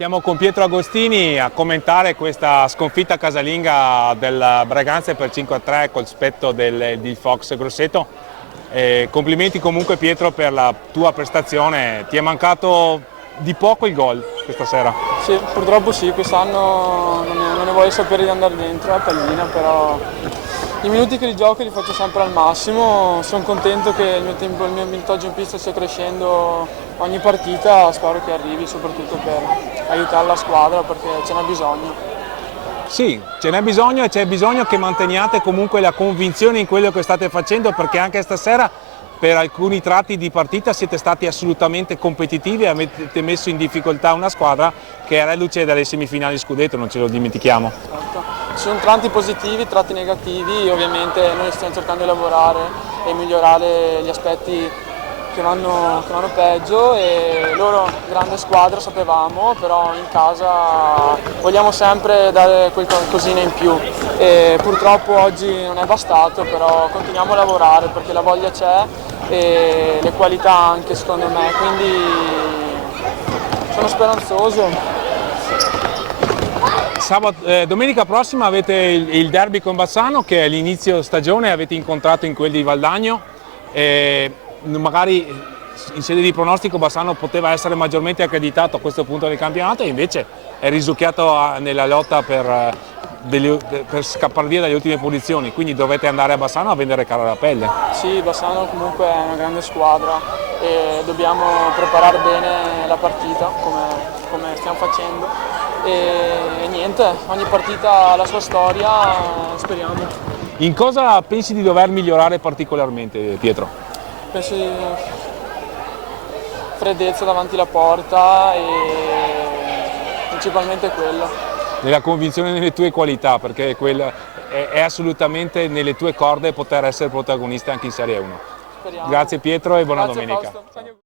Siamo con Pietro Agostini a commentare questa sconfitta casalinga del Braganza per 5-3 col spetto di Fox Grosseto. Complimenti comunque Pietro per la tua prestazione, ti è mancato di poco il gol questa sera. Sì, purtroppo sì, quest'anno non ne voglio sapere di andare dentro la pallina, però i minuti che li gioco li faccio sempre al massimo, sono contento che il mio minutaggio in pista stia crescendo ogni partita, spero che arrivi soprattutto per aiutare la squadra perché ce n'è bisogno. Sì, ce n'è bisogno e c'è bisogno che manteniate comunque la convinzione in quello che state facendo, perché anche stasera per alcuni tratti di partita siete stati assolutamente competitivi e avete messo in difficoltà una squadra che era luce dalle semifinali scudetto, non ce lo dimentichiamo. Certo. Ci sono tratti positivi, tratti negativi, ovviamente noi stiamo cercando di lavorare e migliorare gli aspetti che vanno peggio e loro grande squadra sapevamo, però in casa vogliamo sempre dare qualcosina in più e purtroppo oggi non è bastato, però continuiamo a lavorare perché la voglia c'è e le qualità anche secondo me, quindi sono speranzoso. Domenica prossima avete il derby con Bassano che è l'inizio stagione, avete incontrato in quel di Valdagno. Magari in sede di pronostico Bassano poteva essere maggiormente accreditato a questo punto del campionato e invece è risucchiato nella lotta per scappare via dalle ultime posizioni, quindi dovete andare a Bassano a vendere cara la pelle. Sì, Bassano comunque è una grande squadra e dobbiamo preparare bene la partita come stiamo facendo e niente, ogni partita ha la sua storia, speriamo. In cosa pensi di dover migliorare particolarmente, Pietro? Penso di freddezza davanti alla porta e principalmente quello. Nella convinzione nelle tue qualità, perché è assolutamente nelle tue corde poter essere protagonista anche in Serie 1. Speriamo. Grazie Pietro e buona Grazie, domenica. Fausto.